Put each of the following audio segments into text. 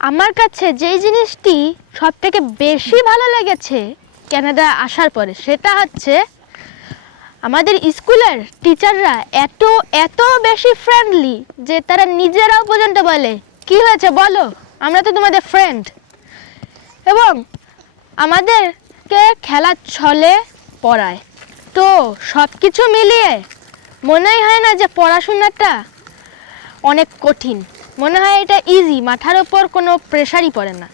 আমার কাছে যেই জিনিসটি সবথেকে বেশি ভালো লেগেছে কানাডা আসার পরে সেটা হচ্ছে আমাদের স্কুলের টিচাররা এত এত বেশি ফ্রেন্ডলি যে তারা নিজেরাও পর্যন্ত বলে কি হয়েছে বলো, আমরা তো তোমাদের ফ্রেন্ড। এবং আমাদেরকে খেলার ছলে পড়ায়। তো সব কিছু মিলিয়ে মনেই হয় না যে পড়াশোনাটা অনেক কঠিন, মনে হয় এটা ইজি, মাথার ওপর কোনো প্রেশারই পড়ে না।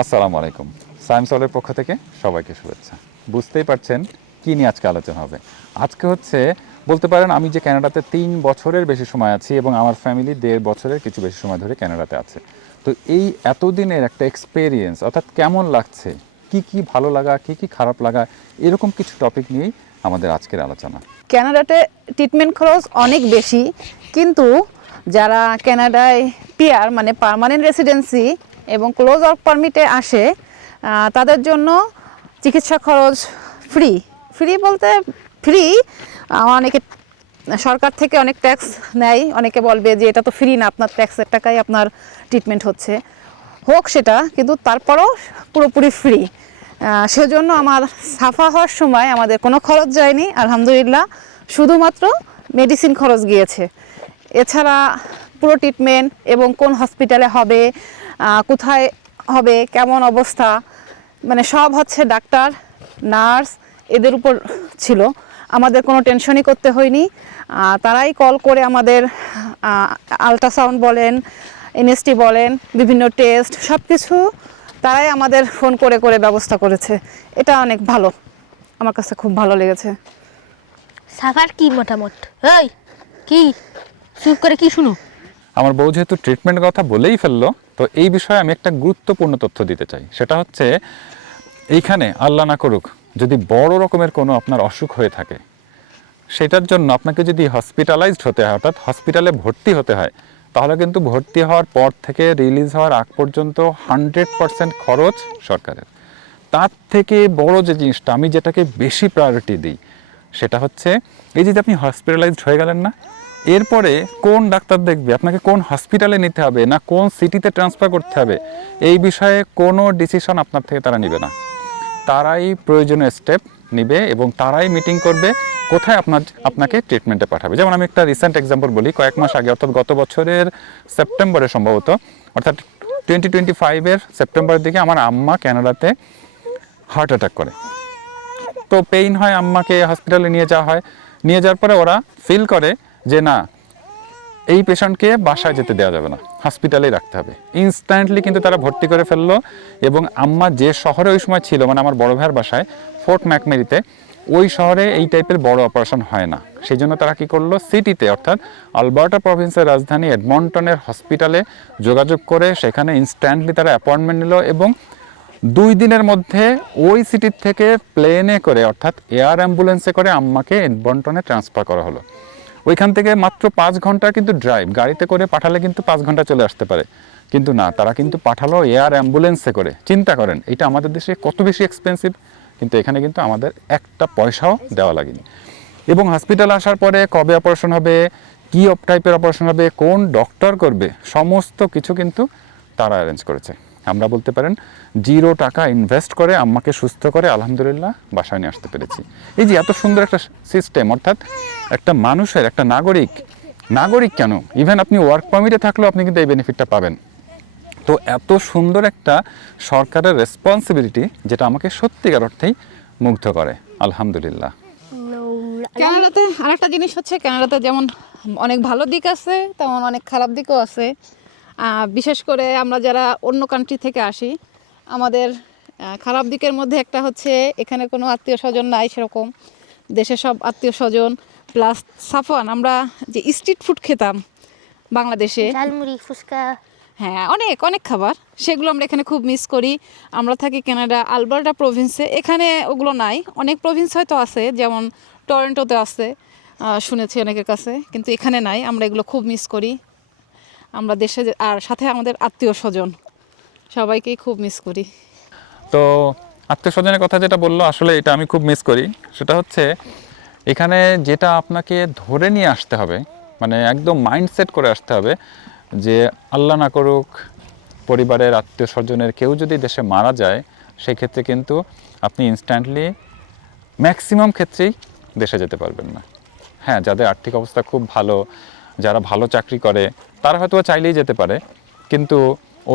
আসসালামু আলাইকুম, সায়েন্স হলের পক্ষ থেকে সবাইকে শুভেচ্ছা। বুঝতেই পারছেন কী নিয়ে আজকে আলোচনা হবে। আজকে হচ্ছে বলতে পারেন আমি যে কানাডাতে 3 বছরের বেশি সময় আছি এবং আমার ফ্যামিলি 1.5 বছরের কিছু বেশি সময় ধরে কানাডাতে আছে। তো এই এতদিনের একটা এক্সপেরিয়েন্স, অর্থাৎ কেমন লাগছে, কি কি ভালো লাগা, কি কি খারাপ লাগা, এরকম কিছু টপিক নিয়েই আমাদের আজকের আলোচনা। কানাডাতে ট্রিটমেন্ট খরচ অনেক বেশি, কিন্তু যারা কানাডায় পিআর মানে পার্মানেন্ট রেসিডেন্সি এবং ক্লোজ ওয়ার্ক পারমিটে আসে তাদের জন্য চিকিৎসা খরচ ফ্রি। ফ্রি বলতে ফ্রি, অনেকে সরকার থেকে অনেক ট্যাক্স নেয়, অনেকে বলবে যে এটা তো ফ্রি না, আপনার ট্যাক্সের টাকায় আপনার ট্রিটমেন্ট হচ্ছে, হোক সেটা, কিন্তু তারপরও পুরোপুরি ফ্রি। সেজন্য আমার সাফা হওয়ার সময় আমাদের কোনো খরচ যায়নি আলহামদুলিল্লাহ, শুধুমাত্র মেডিসিন খরচ গিয়েছে। এছাড়া পুরো ট্রিটমেন্ট এবং কোন হসপিটালে হবে, কোথায় হবে, কেমন অবস্থা, মানে সব হচ্ছে ডাক্তার নার্স এদের উপর ছিল। আমাদের কোনো টেনশনই করতে হয়নি। তারাই কল করে আমাদের আল্ট্রাসাউন্ড বলেন, এনএসটি বলেন, বিভিন্ন টেস্ট সব কিছু তারাই আমাদের ফোন করে করে ব্যবস্থা করেছে। এটা অনেক ভালো, আমার কাছে খুব ভালো লেগেছে। সাফার কি মতামত? এই কি চুপ করে কি শুনো? আমার বউ যেহেতু ট্রিটমেন্টের কথা বলেই ফেললো, তো এই বিষয়ে আমি একটা গুরুত্বপূর্ণ তথ্য দিতে চাই। সেটা হচ্ছে এইখানে আল্লাহ না করুক যদি বড় রকমের কোনো আপনার অসুখ হয়ে থাকে, সেটার জন্য আপনাকে যদি হসপিটালাইজড হতে হয়, অর্থাৎ হসপিটালে ভর্তি হতে হয়, তাহলে কিন্তু ভর্তি হওয়ার পর থেকে রিলিজ হওয়ার আগ পর্যন্ত 100% খরচ সরকারের। তার থেকে বড় যে জিনিসটা আমি যেটাকে বেশি প্রায়োরিটি দিই সেটা হচ্ছে এই যে আপনি হসপিটালাইজড হয়ে গেলেন না, এরপরে কোন ডাক্তার দেখবে, আপনাকে কোন হসপিটালে নিতে হবে না কোন সিটিতে ট্রান্সফার করতে হবে, এই বিষয়ে কোনো ডিসিশন আপনার থেকে তারা নেবে না। তারাই প্রয়োজনীয় স্টেপ নেবে এবং তারাই মিটিং করবে কোথায় আপনাকে ট্রিটমেন্টে পাঠাবে। যেমন আমি একটা রিসেন্ট এক্সাম্পল বলি, কয়েক মাস আগে অর্থাৎ গত বছরের সেপ্টেম্বরে সম্ভবত, অর্থাৎ 2025-এর সেপ্টেম্বরের দিকে আমার আম্মা কানাডাতে হার্ট অ্যাটাক করে। তো পেইন হয়, আম্মাকে হসপিটালে নিয়ে যাওয়া হয়। নিয়ে যাওয়ার পরে ওরা ফিল করে যে না, এই পেশেন্টকে বাসায় যেতে দেওয়া যাবে না, হসপিটালেই রাখতে হবে। ইনস্ট্যান্টলি কিন্তু তারা ভর্তি করে ফেললো। এবং আম্মা যে শহরে ওই সময় ছিল, মানে আমার বড় ভাইয়ের বাসায় ফোর্ট ম্যাকমেরিতে, ওই শহরে এই টাইপের বড় অপারেশন হয় না। সেই জন্য তারা কী করলো, সিটিতে অর্থাৎ আলবার্টা প্রভিন্সের রাজধানী এডমন্টনের হসপিটালে যোগাযোগ করে সেখানে ইনস্ট্যান্টলি তারা অ্যাপয়েন্টমেন্ট নিল এবং 2 দিনের মধ্যে ওই সিটির থেকে প্লেনে করে অর্থাৎ এয়ার অ্যাম্বুলেন্সে করে আম্মাকে এডমন্টনে ট্রান্সফার করা হলো। ওইখান থেকে মাত্র 5 ঘন্টা কিন্তু ড্রাইভ, গাড়িতে করে পাঠালে কিন্তু 5 ঘন্টা চলে আসতে পারে, কিন্তু না, তারা কিন্তু পাঠালো এয়ার অ্যাম্বুলেন্সে করে। চিন্তা করেন এটা আমাদের দেশে কত বেশি এক্সপেন্সিভ, কিন্তু এখানে কিন্তু আমাদের একটা পয়সাও দেওয়া লাগেনি। এবং হসপিটালে আসার পরে কবে অপারেশন হবে, কী টাইপের অপারেশন হবে, কোন ডক্টর করবে, সমস্ত কিছু কিন্তু তারা অ্যারেঞ্জ করেছে। আমরা বলতে পারেন 0 টাকা ইনভেস্ট করে আম্মাকে সুস্থ করে আলহামদুলিল্লাহ বাসায় নিয়ে আসতে পেরেছি। এই যে এত সুন্দর একটা সিস্টেম, অর্থাৎ একটা মানুষের, একটা নাগরিক কেন, ইভেন আপনি ওয়ার্ক পারমিটে থাকলেও আপনি কিন্তু এই বেনিফিটটা পাবেন। তো এত সুন্দর একটা সরকারের রেসপন্সিবিলিটি, যেটা আমাকে সত্যিকার অর্থেই মুগ্ধ করে আলহামদুলিল্লাহ। কানাডাতে আরেকটা জিনিস হচ্ছে, কানাডাতে যেমন অনেক ভালো দিক আছে তেমন অনেক খারাপ দিকও আছে। বিশেষ করে আমরা যারা অন্য কান্ট্রি থেকে আসি, আমাদের খারাপ দিকের মধ্যে একটা হচ্ছে এখানে কোনো আত্মীয় স্বজন নাই সেরকম, দেশে সব আত্মীয় স্বজন, প্লাস সাফওয়ান আমরা যে স্ট্রিট ফুড খেতাম বাংলাদেশে, ঝালমুড়ি, ফুচকা, হ্যাঁ অনেক অনেক খাবার, সেগুলো আমরা এখানে খুব মিস করি। আমরা থাকি কানাডা আলবার্টা প্রভিন্সে, এখানে ওগুলো নাই। অনেক প্রভিন্স হয়তো আছে, যেমন টরন্টোতে আছে, শুনেছি অনেকের কাছে, কিন্তু এখানে নাই। আমরা এগুলো খুব মিস করি। আমরা দেশে আর সাথে আমাদের আত্মীয় স্বজন সবাইকেই খুব মিস করি। তো আত্মীয় স্বজনের কথা যেটা বললো, আসলে এটা আমি খুব মিস করি। সেটা হচ্ছে এখানে যেটা আপনাকে ধরে নিয়ে আসতে হবে, মানে একদম মাইন্ডসেট করে আসতে হবে যে আল্লাহ না করুক পরিবারের আত্মীয় স্বজনের কেউ যদি দেশে মারা যায়, সেক্ষেত্রে কিন্তু আপনি ইনস্ট্যান্টলি ম্যাক্সিমাম ক্ষেত্রেই দেশে যেতে পারবেন না। হ্যাঁ, যাদের আর্থিক অবস্থা খুব ভালো, যারা ভালো চাকরি করে, তারা হয়তো চাইলেই যেতে পারে, কিন্তু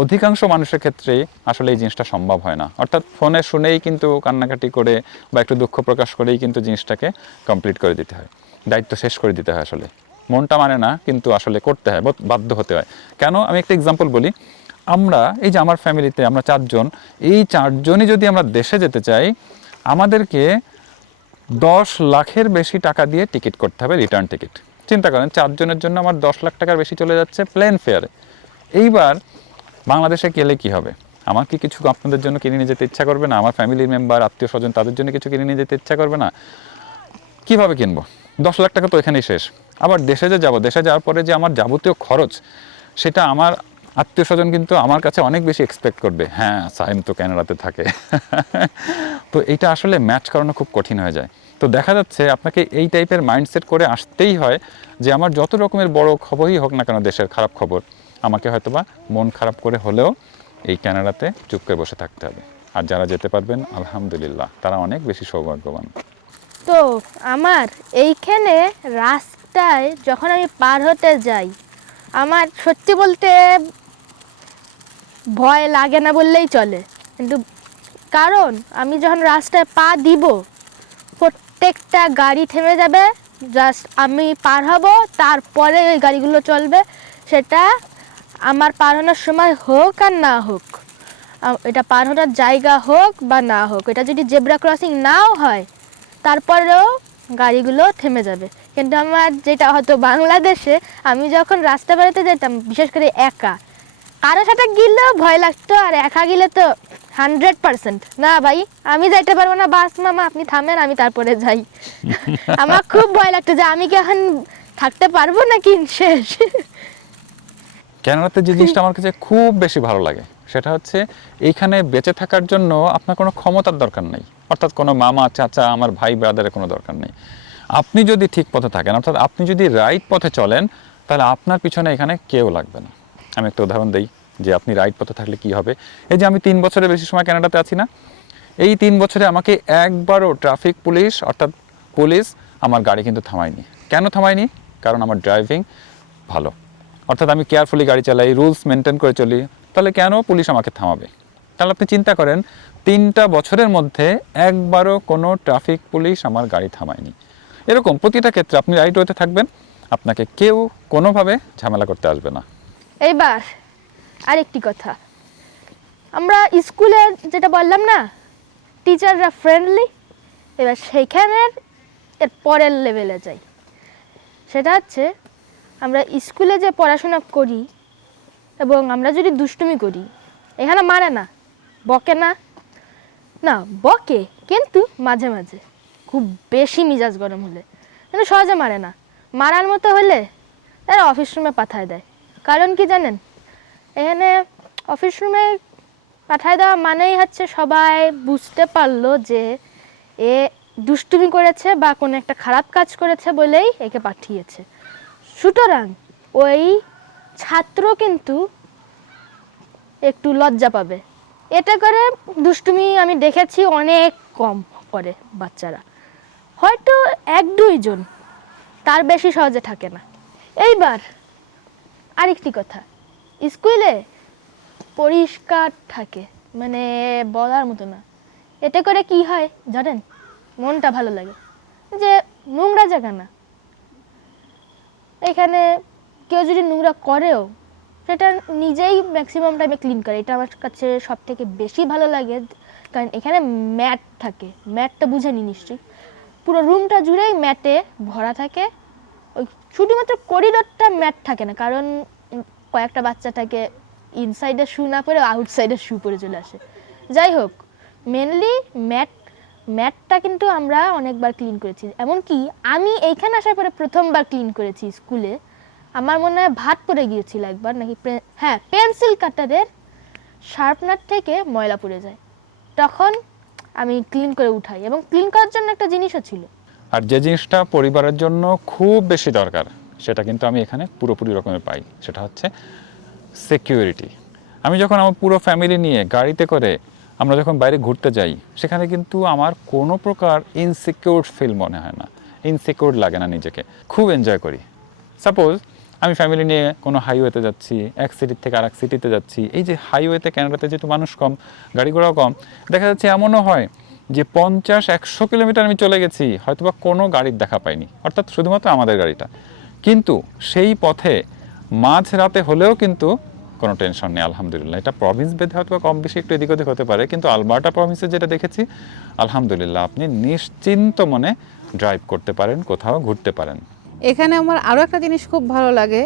অধিকাংশ মানুষের ক্ষেত্রেই আসলে এই জিনিসটা সম্ভব হয় না। অর্থাৎ ফোনে শুনেই কিন্তু কান্নাকাটি করে বা একটু দুঃখ প্রকাশ করেই কিন্তু জিনিসটাকে কমপ্লিট করে দিতে হয়, দায়িত্ব শেষ করে দিতে হয়। আসলে মনটা মানে না, কিন্তু আসলে করতে হয়, বাধ্য হতে হয়। কেন, আমি একটা এক্সাম্পল বলি। আমরা এই যে আমার ফ্যামিলিতে আমরা 4 জন, এই 4 জনই যদি আমরা দেশে যেতে চাই, আমাদেরকে 10 লাখের বেশি টাকা দিয়ে টিকিট করতে হবে, রিটার্ন টিকিট। চিন্তা করেন, 4 জনের জন্য আমার 10 লাখ টাকার বেশি চলে যাচ্ছে প্লেন ফেয়ারে। এইবার বাংলাদেশে গেলে কি হবে? আমার কি কিছু আপনাদের জন্য কিনে নিয়ে যেতে ইচ্ছা করবে না? আমার ফ্যামিলির মেম্বার, আত্মীয় স্বজন, তাদের জন্য কিছু কিনে নিয়ে যেতে ইচ্ছা করবে না? কিভাবে কিনবো? 10 লাখ টাকা তো এখানেই শেষ। আবার দেশে যে যাব, দেশে যাওয়ার পরে যে আমার যাবতীয় খরচ, সেটা আমার আত্মীয় স্বজন কিন্তু আমার কাছে অনেক বেশি এক্সপেক্ট করবে। হ্যাঁ, সাইম তো ক্যানাডাতে থাকে। তো এইটা আসলে ম্যাচ করানো খুব কঠিন হয়ে যায়। তো দেখা যাচ্ছে আপনাকে এই টাইপের মাইন্ডসেট করে আসতেই হয় যে আমার যত রকমের বড় খবরই হোক না কেন, দেশের খারাপ খবর, আমাকে হয়তোবা মন খারাপ করে হলেও এই ক্যানাডাতে চুপ করে বসে থাকতে হবে। আর যারা যেতে পারবেন, আলহামদুলিল্লাহ, তারা অনেক বেশি সৌভাগ্যবান। তো আমার এইখানে রাস্তায় যখন আমি পার হতে যাই, আমার সত্যি বলতে ভয় লাগে না বললেই চলে। কিন্তু কারণ আমি যখন রাস্তায় পা দিব, প্রত্যেকটা গাড়ি থেমে যাবে, জাস্ট আমি পার হব, তারপরে ওই গাড়িগুলো চলবে। সেটা আমার পার হওয়ার সময় হোক আর না হোক, এটা পার হওয়ার জায়গা হোক বা না হোক, এটা যদি জেব্রা ক্রসিং নাও হয়, তারপরেও গাড়িগুলো থেমে যাবে। কিন্তু আমার যেটা হতো বাংলাদেশে, আমি যখন রাস্তা বেরোতে যেতাম, বিশেষ করে একা, কারোর সাথে গেলেও ভয় লাগতো, আর একা গেলে তো 100% না ভাই আমি যাইতে পারবো না, বাস মামা আপনি থামেন, আমি তারপরে যাই। আমার খুব ভয় লাগতো যে আমি কি এখন থাকতে পারবো নাকি শেষ। ক্যানাডাতে যে জিনিসটা আমার কাছে খুব বেশি ভালো লাগে, সেটা হচ্ছে এইখানে বেঁচে থাকার জন্য আপনার কোনো ক্ষমতার দরকার নেই। অর্থাৎ কোনো মামা, চাচা, আমার ভাই ব্রাদারের কোনো দরকার নেই। আপনি যদি ঠিক পথে থাকেন, অর্থাৎ আপনি যদি রাইট পথে চলেন, তাহলে আপনার পিছনে এখানে কেউ লাগবে না। আমি একটা উদাহরণ দিই যে আপনি রাইট পথে থাকলে কি হবে। এই যে আমি 3 বছরের বেশি সময় ক্যানাডাতে আছি না, এই 3 বছরে আমাকে একবারও ট্রাফিক পুলিশ, অর্থাৎ পুলিশ আমার গাড়ি কিন্তু থামায়নি। কেন থামায়নি? কারণ আমার ড্রাইভিং ভালো, অর্থাৎ আমি কেয়ারফুলি গাড়ি চালাই, রুলস মেনটেন করে চলি। তাহলে কেন পুলিশ আমাকে থামাবে? তাহলে আপনি চিন্তা করেন, 3টা বছরের মধ্যে একবারও কোনো ট্রাফিক পুলিশ আমার গাড়ি থামায়নি। এরকম প্রতিটা ক্ষেত্রে আপনি রাইট ওয়েতে থাকবেন, আপনাকে কেউ কোনোভাবে ঝামেলা করতে আসবে না। এইবার আরেকটি কথা, আমরা স্কুলে যেটা বললাম না, টিচাররা ফ্রেন্ডলি, এবার সেইখানের এর পরের লেভেলে যাই। সেটা হচ্ছে আমরা স্কুলে যে পড়াশোনা করি এবং আমরা যদি দুষ্টুমি করি, এখানে মারে না, বকে না, না বকে কিন্তু মাঝে মাঝে, খুব বেশি মিজাজ গরম হলে, কিন্তু সহজে মারে না। মারার মতো হলে তারা অফিস রুমে পাঠায় দেয়। কারণ কি জানেন, এখানে অফিস রুমে পাঠায় দেওয়া মানেই হচ্ছে সবাই বুঝতে পারলো যে এ দুষ্টুমি করেছে বা কোনো একটা খারাপ কাজ করেছে বলেই একে পাঠিয়েছে। সুতরাং ওই ছাত্র কিন্তু একটু লজ্জা পাবে। এটা করে দুষ্টুমি আমি দেখেছি অনেক কম করে বাচ্চারা, হয়তো 1-2 জন, তার বেশি সহজে থাকে না। এইবার আরেকটি কথা, স্কুলে পরিষ্কার থাকে, মানে বলার মতো না। এতে করে কি হয় জানেন, মনটা ভালো লাগে যে নোংরা জায়গা না, এখানে কেউ যদি নোংরা করেও সেটা নিজেই ম্যাক্সিমাম টাইমে ক্লিন করে। এটা আমার কাছে সব থেকে বেশি ভালো লাগে, কারণ এখানে ম্যাট থাকে। ম্যাটটা বুঝেনি নিশ্চয়ই, পুরো রুমটা জুড়েই ম্যাটে ভরা থাকে। ওই শুধুমাত্র করিডোরটা ম্যাট থাকে না, কারণ কয়েকটা বাচ্চা থাকে ইনসাইডের শু না পরে আউটসাইডের শু পরে চলে আসে। যাই হোক, মেনলি ম্যাটটা কিন্তু আমরা অনেকবার ক্লিন করেছি। এমনকি আমি এইখানে আসার পরে প্রথমবার ক্লিন করেছি স্কুলে। আমার মনে হয় ভাত পড়ে গিয়েছিল একবার, নাকি হ্যাঁ, পেন্সিল কাটারের শার্পনার থেকে ময়লা পড়ে যায়, তখন আমি ক্লিন করে উঠাই। এবং ক্লিন করার জন্য একটা জিনিসও ছিল। আর যে জিনিসটা পরিবারের জন্য খুব বেশি দরকার, সেটা কিন্তু আমি এখানে পুরোপুরি রকমের পাই, সেটা হচ্ছে সিকিউরিটি। আমি যখন আমার পুরো ফ্যামিলি নিয়ে গাড়িতে করে আমরা যখন বাইরে ঘুরতে যাই, সেখানে কিন্তু আমার কোনো প্রকার ইনসিকিউর ফিল মনে হয় না, ইনসিকিউর লাগে না নিজেকে, খুব এনজয় করি। সাপোজ আমি ফ্যামিলি নিয়ে কোনো হাইওয়েতে যাচ্ছি, এক সিটির থেকে আরেক সিটিতে যাচ্ছি, এই যে হাইওয়েতে ক্যানাডাতে যেহেতু মানুষ কম, গাড়ি ঘোড়াও কম, দেখা যাচ্ছে এমনও হয় যে 50-100 কিলোমিটার আমি চলে গেছি, হয়তোবা কোনো গাড়ির দেখা পাইনি, অর্থাৎ শুধুমাত্র আমাদের গাড়িটা। কিন্তু সেই পথে মাঝ রাতে হলেও কিন্তু কোনো টেনশন নেই, আলহামদুলিল্লাহ। এটা প্রভিন্স ভেদে হয়তো কম বেশি একটু এদিক ওদিক হতে পারে, কিন্তু আলবার্টা প্রভিন্সে যেটা দেখেছি, আলহামদুলিল্লাহ আপনি নিশ্চিন্ত মনে ড্রাইভ করতে পারেন, কোথাও ঘুরতে পারেন। এখানে আমার আরও একটা জিনিস খুব ভালো লাগে,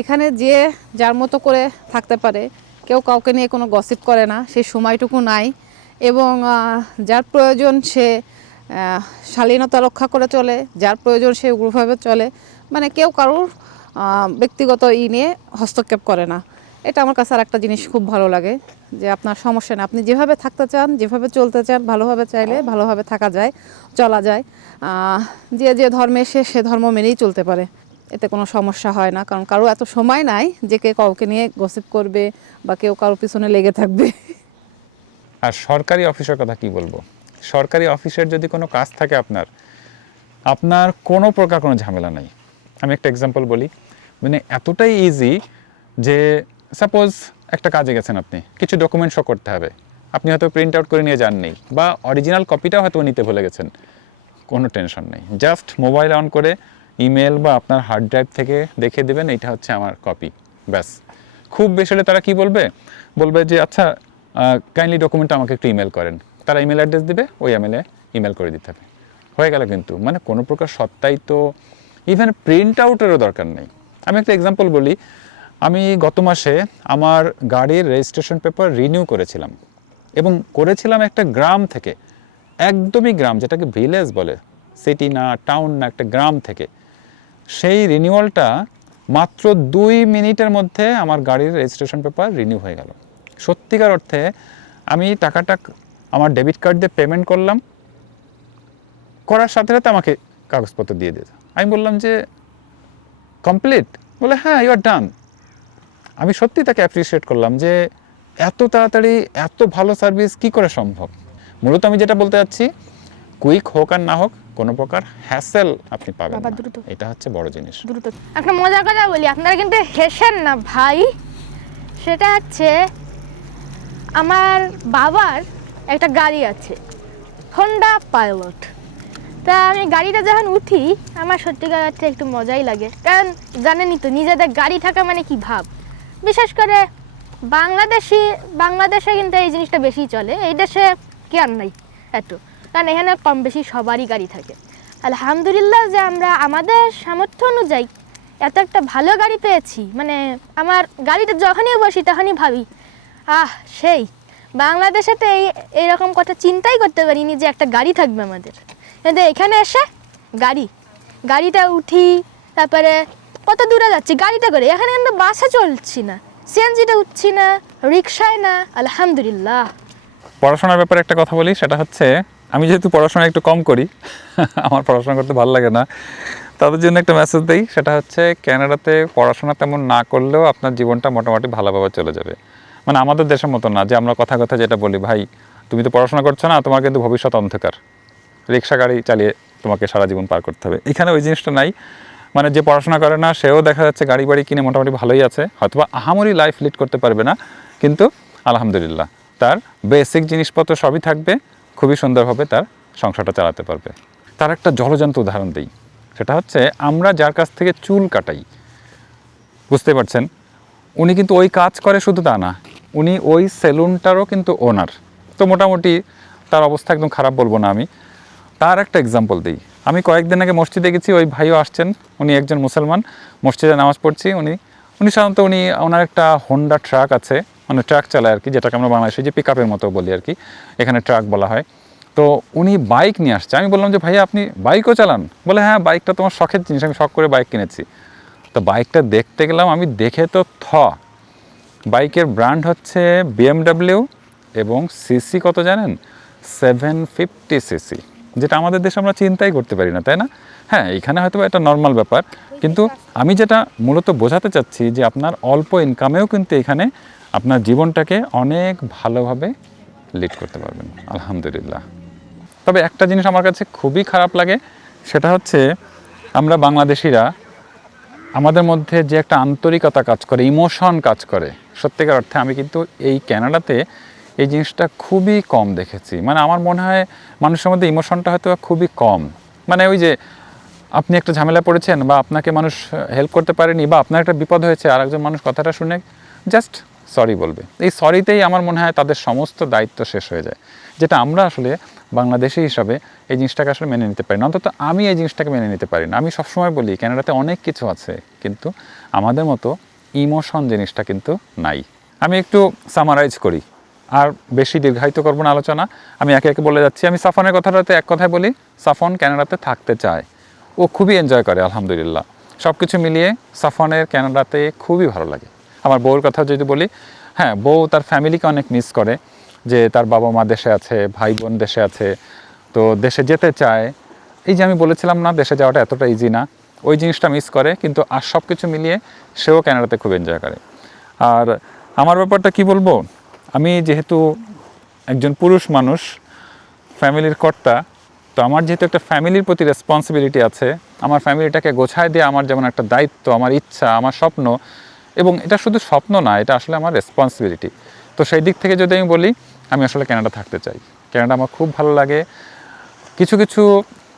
এখানে যে যার মতো করে থাকতে পারে, কেউ কাউকে নিয়ে কোনো গসিপ করে না, সেই সময়টুকু নাই। এবং যার প্রয়োজন সে শালীনতা রক্ষা করে চলে, যার প্রয়োজন সে উগ্রভাবে চলে, মানে কেউ কারোর ব্যক্তিগত নিয়ে হস্তক্ষেপ করে না। এটা আমার কাছে আর একটা জিনিস খুব ভালো লাগে, যে আপনার সমস্যা না, আপনি যেভাবে থাকতে চান, যেভাবে চলতে চান, ভালোভাবে চাইলে ভালোভাবে থাকা যায়, চলা যায়। যে যে ধর্মে সে ধর্ম মেনেই চলতে পারে, এতে কোনো সমস্যা হয় না, কারণ কারো এত সময় নাই যে কে কাউকে নিয়ে গসিপ করবে বা কেউ কারো পিছনে লেগে থাকবে। আর সরকারি অফিসের কথা কি বলবো, সরকারি অফিসের যদি কোনো কাজ থাকে আপনার কোনো প্রকার কোনো ঝামেলা নাই। আমি একটা এক্সাম্পল বলি, মানে এতটাই ইজি যে সাপোজ একটা কাজে গেছেন, আপনি কিছু ডকুমেন্ট শো করতে হবে, আপনি হয়তো প্রিন্ট আউট করে নিয়ে যাননি, বা অরিজিনাল কপিটাও হয়তো নিতে ভুলে গেছেন, কোনো টেনশন নেই, জাস্ট মোবাইল অন করে ইমেল বা আপনার হার্ড ড্রাইভ থেকে দেখিয়ে দেবেন এইটা হচ্ছে আমার কপি, ব্যাস। খুব বেশি হলে তারা কি বলবে যে আচ্ছা কাইন্ডলি ডকুমেন্টটা আমাকে একটু ইমেল করেন, তারা ইমেল অ্যাড্রেস দেবে, ওই ইমেলে ইমেল করে দিতে হবে, হয়ে গেল। কিন্তু মানে কোনো প্রকার সত্যায়িত ইভেন প্রিন্ট আউটেরও দরকার নেই। আমি একটা এক্সাম্পল বলি, আমি গত মাসে আমার গাড়ির রেজিস্ট্রেশন পেপার রিনিউ করেছিলাম, এবং করেছিলাম একটা গ্রাম থেকে, একদমই গ্রাম, যেটাকে ভিলেজ বলে, সিটি না টাউন না, একটা গ্রাম থেকে। সেই রিনিউয়ালটা মাত্র 2 মিনিটের মধ্যে আমার গাড়ির রেজিস্ট্রেশন পেপার রিনিউ হয়ে গেল। সত্যিকার অর্থে আমি টাকাটা আমার ডেবিট কার্ড দিয়ে পেমেন্ট করলাম, করার সাথে সাথে আমাকে কাগজপত্র দিয়ে দিত। আমি বললাম যে কমপ্লিট, বলে হ্যাঁ ইউ আর ডান। আমি সত্যি তাকে অ্যাপ্রিসিয়েট করলাম যে এত তাড়াতাড়ি এত ভালো সার্ভিস কি করে সম্ভব। মূলত আমি যেটা বলতে চাচ্ছি, কুইক হোক আর না হোক, কোনো প্রকার হ্যাসেল আপনি পাবেন না, এটা হচ্ছে বড় জিনিস। একটা মজার কথা বলি, আপনারা কিন্তু হেসেন না ভাই। সেটা হচ্ছে আমার বাবার একটা গাড়ি আছে, হোন্ডা পাইলট। তা আমি গাড়িটা যখন উঠি, আমার সত্যিকার অর্থে একটু মজাই লাগে, কারণ জানেনই তো নিজেদের গাড়ি থাকা মানে কি ভাব। বিশেষ করে বাংলাদেশে কিন্তু এই জিনিসটা বেশি চলে, এই দেশে কি আর নাই এত, কারণ এখানে কম বেশি সবারই গাড়ি থাকে। আলহামদুলিল্লাহ যে আমরা আমাদের সামর্থ্য অনুযায়ী এত একটা ভালো গাড়ি পেয়েছি। মানে আমার গাড়িতে যখনই বসি তখনই ভাবি সেই বাংলাদেশে তো এইরকম কথা চিন্তাই করতে পারিনি যে একটা গাড়ি থাকবে আমাদের। কিন্তু এখানে এসে গাড়িটা উঠি, তারপরে কত দূরে যাচ্ছি গাড়িটা করে, এখানে কিন্তু বাসে চলছি না, সিএনজিতে উঠছি না, রিক্সায় না, আলহামদুলিল্লাহ। পড়াশোনার ব্যাপারে একটা কথা বলি, সেটা হচ্ছে আমি যেহেতু পড়াশোনা একটু কম করি, আমার পড়াশোনা করতে ভালো লাগে না, তাদের জন্য একটা মেসেজ দিই, সেটা হচ্ছে ক্যানাডাতে পড়াশোনা তেমন না করলেও আপনার জীবনটা মোটামুটি ভালোভাবে চলে যাবে। মানে আমাদের দেশের মতো না যে আমরা কথা যেটা বলি, ভাই তুমি তো পড়াশোনা করছো না, তোমার কিন্তু ভবিষ্যৎ অন্ধকার, রিক্সা গাড়ি চালিয়ে তোমাকে সারা জীবন পার করতে হবে। এখানে ওই জিনিসটা নাই, মানে যে পড়াশোনা করে না সেও দেখা যাচ্ছে গাড়ি বাড়ি কিনে মোটামুটি ভালোই আছে, হয়তোবা আহামরি লাইফ লিড করতে পারবে না, কিন্তু আলহামদুলিল্লাহ তার বেসিক জিনিসপত্র সবই থাকবে, খুবই সুন্দরভাবে তার সংসারটা চালাতে পারবে। তার একটা জলজান্ত উদাহরণ দিই, সেটা হচ্ছে আমরা যার কাছ থেকে চুল কাটাই, বুঝতে পারছেন, উনি কিন্তু ওই কাজ করে শুধু তা না, উনি ওই সেলুনটারও কিন্তু ওনার। তো মোটামুটি তার অবস্থা একদম খারাপ বলবো না আমি। তার একটা এক্সাম্পল দিই, আমি কয়েকদিন আগে মসজিদে গেছি, ওই ভাইও আসছেন, উনি একজন মুসলমান, মসজিদে নামাজ পড়ছি, উনি সাধারণত ওনার একটা হোন্ডা ট্রাক আছে, মানে ট্রাক চালায় আর কি, যেটাকে আমরা বাংলাদেশে যে পিক আপের মতো বলি আর কি, এখানে ট্রাক বলা হয়। তো উনি বাইক নিয়ে আসছে, আমি বললাম যে ভাইয়া আপনি বাইকও চালান? বলে হ্যাঁ, বাইকটা তোমার শখের জিনিস, আমি শখ করে বাইক কিনেছি। তো বাইকটা দেখতে গেলাম, আমি দেখে তো বাইকের ব্র্যান্ড হচ্ছে BMW, এবং সিসি কত জানেন? 750 সিসি। যেটা আমাদের দেশে আমরা চিন্তাই করতে পারি না, তাই না? হ্যাঁ, এখানে হয়তো এটা নর্মাল ব্যাপার, কিন্তু আমি যেটা মূলত বোঝাতে চাচ্ছি যে আপনার অল্প ইনকামেও কিন্তু এখানে আপনার জীবনটাকে অনেক ভালোভাবে লিড করতে পারবেন আলহামদুলিল্লাহ। তবে একটা জিনিস আমার কাছে খুবই খারাপ লাগে, সেটা হচ্ছে আমরা বাংলাদেশিরা আমাদের মধ্যে যে একটা আন্তরিকতা কাজ করে, ইমোশন কাজ করে, সত্যিকার অর্থে আমি কিন্তু এই কানাডাতে এই জিনিসটা খুবই কম দেখেছি। মানে আমার মনে হয় মানুষের মধ্যে ইমোশনটা হয়তো খুবই কম। মানে ওই যে আপনি একটা ঝামেলা পড়েছেন বা আপনাকে মানুষ হেল্প করতে পারেনি বা আপনার একটা বিপদ হয়েছে, আর একজন মানুষ কথাটা শুনে জাস্ট সরি বলবে, এই সরিতেই আমার মনে হয় তাদের সমস্ত দায়িত্ব শেষ হয়ে যায়, যেটা আমরা আসলে বাংলাদেশি হিসাবে এই জিনিসটাকে আসলে মেনে নিতে পারি না। অন্তত আমি এই জিনিসটাকে মেনে নিতে পারি না। আমি সবসময় বলি কানাডাতে অনেক কিছু আছে, কিন্তু আমাদের মতো ইমোশন জিনিসটা কিন্তু নাই। আমি একটু সামারাইজ করি, আর বেশি দীর্ঘায়িত করবো না আলোচনা, আমি একে একে বলে যাচ্ছি। আমি সাফনের কথাটাতে এক কথায় বলি, সাফন কানাডাতে থাকতে চায়, ও খুবই এনজয় করে আলহামদুলিল্লাহ। সব কিছু মিলিয়ে সাফনের কানাডাতে খুবই ভালো লাগে। আমার বউর কথা যদি বলি, হ্যাঁ, বউ তার ফ্যামিলিকে অনেক মিস করে, যে তার বাবা মা দেশে আছে, ভাই বোন দেশে আছে, তো দেশে যেতে চায়। এই যে আমি বলেছিলাম না দেশে যাওয়াটা এতটা ইজি না, ওই জিনিসটা মিস করে, কিন্তু আর সব কিছু মিলিয়ে সেও কানাডাতে খুব এনজয় করে। আর আমার ব্যাপারটা কি বলবো, আমি যেহেতু একজন পুরুষ মানুষ, ফ্যামিলির কর্তা, তো আমার যেহেতু একটা ফ্যামিলির প্রতি রেসপন্সিবিলিটি আছে, আমার ফ্যামিলিটাকে গোছায় দেওয়া আমার যেমন একটা দায়িত্ব, আমার ইচ্ছা, আমার স্বপ্ন, এবং এটা শুধু স্বপ্ন না, এটা আসলে আমার রেসপন্সিবিলিটি। তো সেই দিক থেকে যদি আমি বলি, আমি আসলে কানাডা থাকতে চাই। কানাডা আমার খুব ভালো লাগে। কিছু কিছু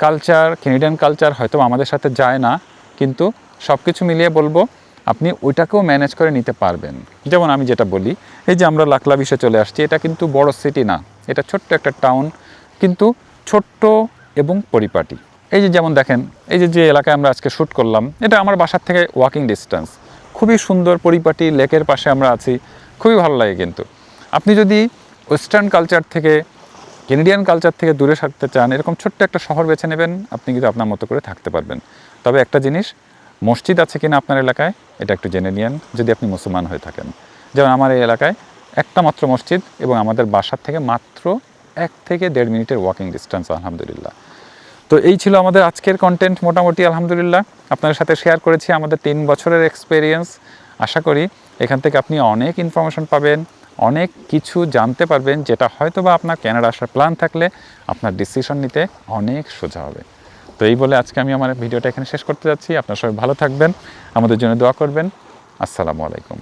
কালচার, কানাডিয়ান কালচার হয়তো আমাদের সাথে যায় না, কিন্তু সব কিছু মিলিয়ে বলবো আপনি ওইটাকেও ম্যানেজ করে নিতে পারবেন। যেমন আমি যেটা বলি, এই যে আমরা লাকলাবিশে চলে আসছি, এটা কিন্তু বড় সিটি না, এটা ছোট্ট একটা টাউন, কিন্তু ছোট্ট এবং পরিপাটি। এই যে যেমন দেখেন, এই যে যে এলাকায় আমরা আজকে শ্যুট করলাম, এটা আমার বাসার থেকে ওয়াকিং ডিস্টেন্স, খুবই সুন্দর পরিপাটি, লেকের পাশে আমরা আছি, খুবই ভালো লাগে। কিন্তু আপনি যদি ওয়েস্টার্ন কালচার থেকে, কানাডিয়ান কালচার থেকে দূরে থাকতে চান, এরকম ছোট্ট একটা শহর বেছে নেবেন, আপনি কিন্তু আপনার মতো করে থাকতে পারবেন। তবে একটা জিনিস, মসজিদ আছে কিনা আপনার এলাকায় এটা একটু জেনে নিন, যদি আপনি মুসলমান হয়ে থাকেন। যেমন আমার এই এলাকায় একটা মাত্র মসজিদ, এবং আমাদের বাসার থেকে মাত্র 1 থেকে 1.5 মিনিটের ওয়াকিং ডিস্টেন্স আলহামদুলিল্লাহ। তো এই ছিল আমাদের আজকের কন্টেন্ট মোটামুটি আলহামদুলিল্লাহ। আপনাদের সাথে শেয়ার করেছি আমাদের 3 বছরের এক্সপেরিয়েন্স। আশা করি এখান থেকে আপনি অনেক ইনফরমেশন পাবেন, অনেক কিছু জানতে পারবেন, যেটা হয়তো বা আপনার কানাডা আসার প্ল্যান থাকলে আপনার ডিসিশন নিতে অনেক সোজা হবে। তো এই বলে আজকে আমি আমার ভিডিওটা এখানে শেষ করতে যাচ্ছি। আপনারা সবাই ভালো থাকবেন, আমাদের জন্য দোয়া করবেন। আসসালামু আলাইকুম।